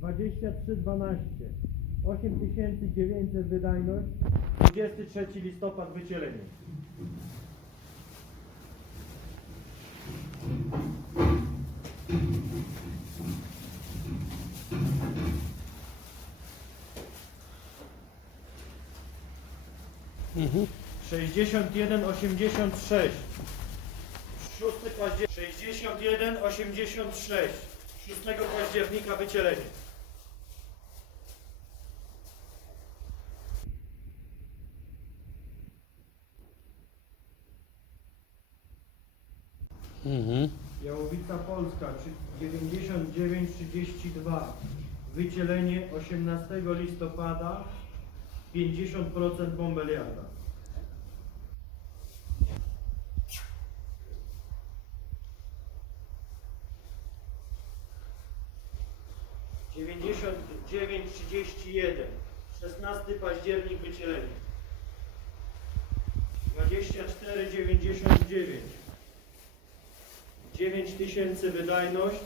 2312 8900 wydajność. 23 listopad wycielenie. Sześćdziesiąt jeden osiemdziesiąt sześć. Szósty października sześćdziesiąt jeden osiemdziesiąt sześć. Szóstego października wycielenie Mhm. Jałowica Polska czy 9932 wycielenie 18 listopada 50% bombeliada dziewięćdziesiąt dziewięć trzydzieści jeden. Szesnasty październik wycielenie. dwadzieścia cztery dziewięćdziesiąt dziewięć 9000 wydajność,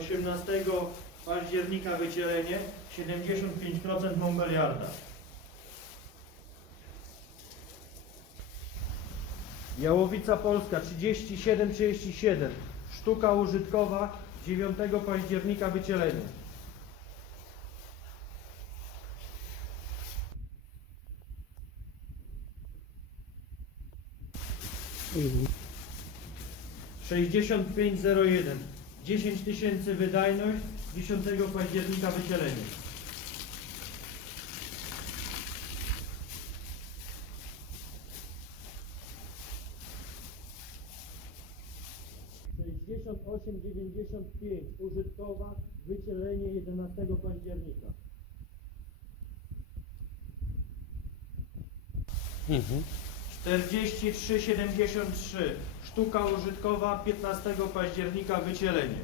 18 października wycielenie, 75% Montbeliarda. Jałowica Polska 3737, sztuka użytkowa, 9 października wycielenie. Mhm. 6501, 10 tysięcy wydajność, 10 października wycielenie. Osiem dziewięćdziesiąt pięć użytkowa wycielenie 11 października. Mhm. 4373 sztuka użytkowa 15 października wycielenie.